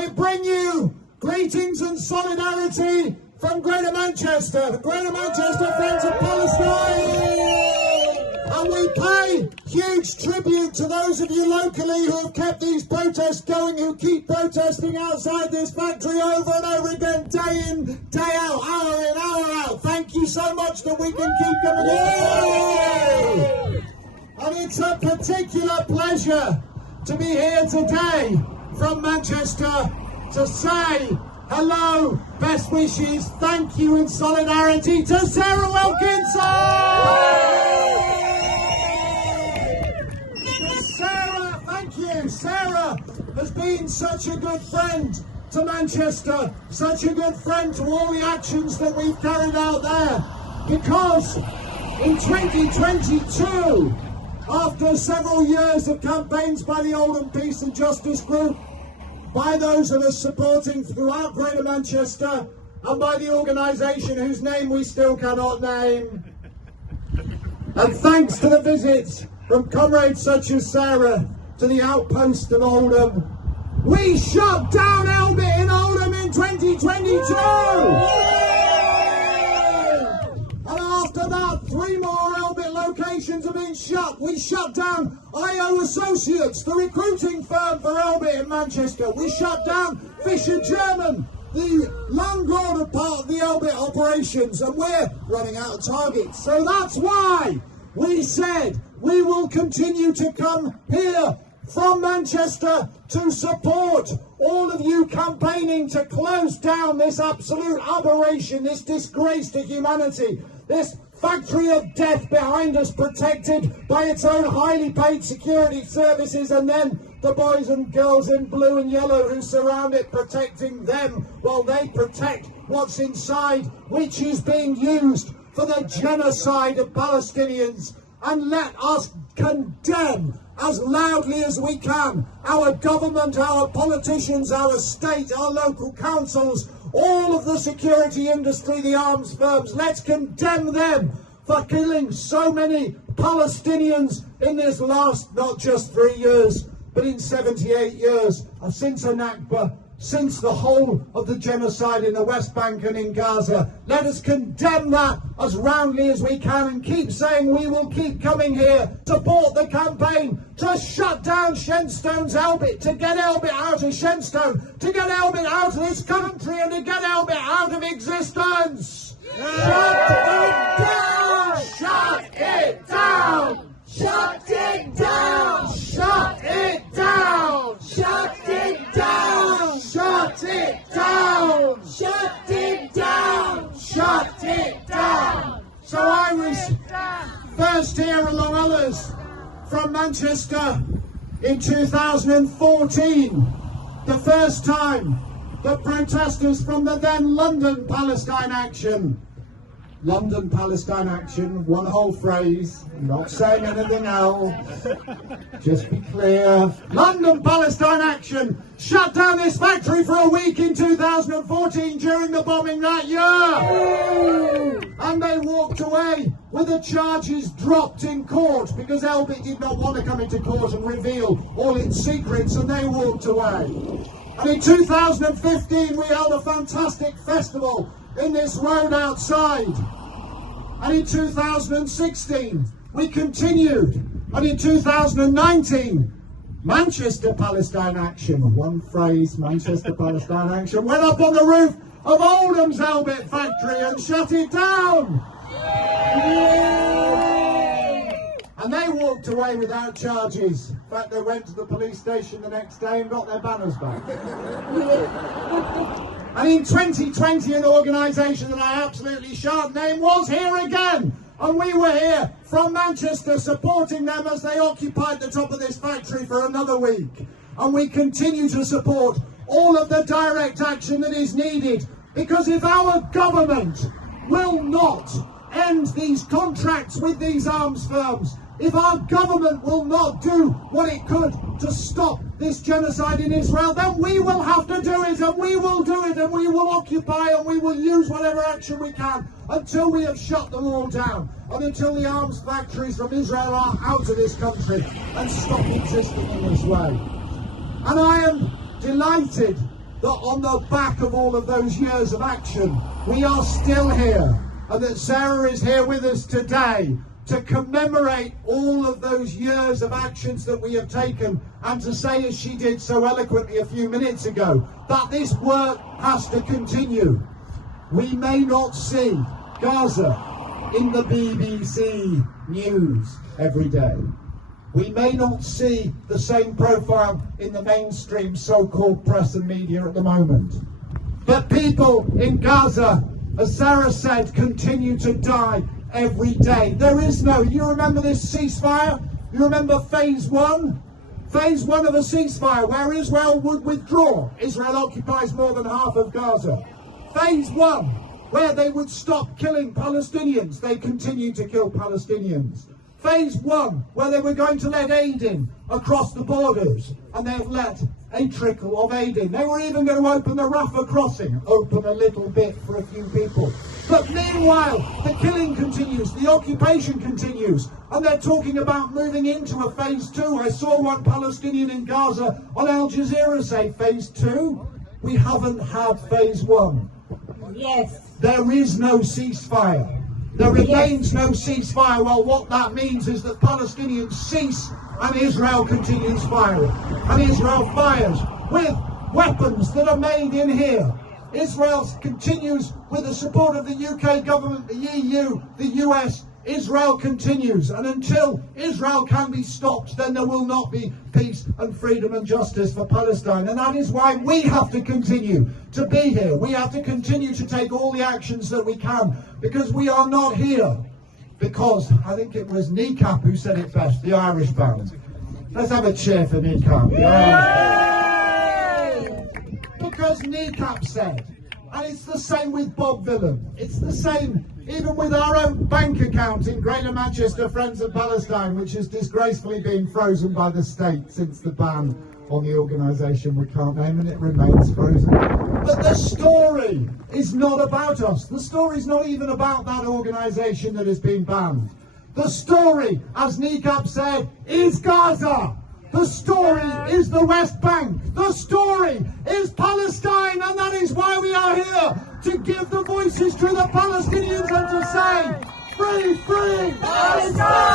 we bring you greetings and solidarity from Greater Manchester, the Greater Manchester Friends of Palestine. And we pay huge tribute to those of you locally who have kept these protests going, who keep protesting outside this factory over and over again, day in, day out, hour in, hour out. Thank you so much that we can keep coming in. And it's a particular pleasure to be here today from Manchester to say hello, best wishes, thank you and solidarity to Sarah Wilkinson! Sarah, thank you. Sarah has been such a good friend to Manchester, such a good friend to all the actions that we've carried out there, because in 2022, after several years of campaigns by the Oldham Peace and Justice Group, by those of us supporting throughout Greater Manchester, and by the organisation whose name we still cannot name, and thanks to the visits from comrades such as Sarah to the outpost of Oldham, we shut down Elbit in Oldham in 2022! And after that, 3 more Elbit locations have been shut. We shut down IO Associates, the recruiting firm for Elbit in Manchester. We shut down Fisher German, the landlord part of the Elbit operations, and we're running out of targets. So that's why we said we will continue to come here from Manchester to support all of you campaigning to close down this absolute aberration, this disgrace to humanity, this factory of death behind us, protected by its own highly paid security services, and then the boys and girls in blue and yellow who surround it, protecting them while they protect what's inside, which is being used for the genocide of Palestinians. And let us condemn as loudly as we can our government, our politicians, our state, our local councils, all of the security industry, the arms firms. Let's condemn them for killing so many Palestinians in this last, not just 3 years, but in 78 years, since a Nakba, since the whole of the genocide in the West Bank and in Gaza. Let us condemn that as roundly as we can and keep saying we will keep coming here, support the campaign to shut down Shenstone's Elbit, to get Elbit out of Shenstone, to get Elbit out of this country and to get Elbit out of existence. Shut it down! Shut it down! Shut it down! Shut it down! Shut it down! Shut it down! Shut it down! Shut it down! So I was first here, along others, from Manchester in 2014, the first time that protesters from the then London Palestine Action, London Palestine Action, one whole phrase, not saying anything else, just be clear. London Palestine Action shut down this factory for a week in 2014 during the bombing that year. And they walked away with the charges dropped in court because Elbit did not want to come into court and reveal all its secrets, and they walked away. And in 2015 we held a fantastic festival in this road outside, and in 2016 we continued, and in 2019 Manchester Palestine Action, one phrase, Manchester Palestine Action, went up on the roof of Oldham's Elbit factory and shut it down. And they walked away without charges. In fact, they went to the police station the next day and got their banners back. And in 2020, an organisation that I absolutely shan't name was here again. And we were here from Manchester supporting them as they occupied the top of this factory for another week. And we continue to support all of the direct action that is needed, because if our government will not end these contracts with these arms firms, if our government will not do what it could to stop this genocide in Israel, then we will have to do it, and we will do it, and we will occupy, and we will use whatever action we can until we have shut them all down, and until the arms factories from Israel are out of this country and stop existing in this way. And I am delighted that on the back of all of those years of action, we are still here, and that Sarah is here with us today to commemorate all of those years of actions that we have taken, and to say, as she did so eloquently a few minutes ago, that this work has to continue. We may not see Gaza in the BBC News every day. We may not see the same profile in the mainstream so-called press and media at the moment. But people in Gaza, as Sarah said, continue to die every day. There is no, you remember this ceasefire? You remember phase one? Phase one of a ceasefire where Israel would withdraw. Israel occupies more than half of Gaza. Phase one, where they would stop killing Palestinians. They continue to kill Palestinians. Phase one, where they were going to let aid in across the borders, and they've let a trickle of aid in. They were even going to open the Rafah crossing, open a little bit for a few people. But meanwhile, the killing continues, the occupation continues, and they're talking about moving into a phase two. I saw one Palestinian in Gaza on Al Jazeera say, phase two? We haven't had phase one. Yes. There is no ceasefire. There remains no ceasefire. Well, what that means is that Palestinians cease and Israel continues firing. And Israel fires with weapons that are made in here. Israel continues with the support of the UK government, the EU, the US. Israel continues, and until Israel can be stopped, then there will not be peace and freedom and justice for Palestine. And that is why we have to continue to be here. We have to continue to take all the actions that we can, because we are not here because, I think it was Kneecap who said it best, the Irish band. Let's have a cheer for Kneecap. Because Kneecap said, and it's the same with Bob Villan, it's the same even with our own bank account in Greater Manchester Friends of Palestine, which has disgracefully been frozen by the state since the ban on the organisation we can't name, and it remains frozen. But the story is not about us. The story is not even about that organisation that has been banned. The story, as Kneecap said, is Gaza. The story is the West Bank. The story is Palestine, and that is why we are here, to give the voices to the Palestinians and to say, free, free, Palestine!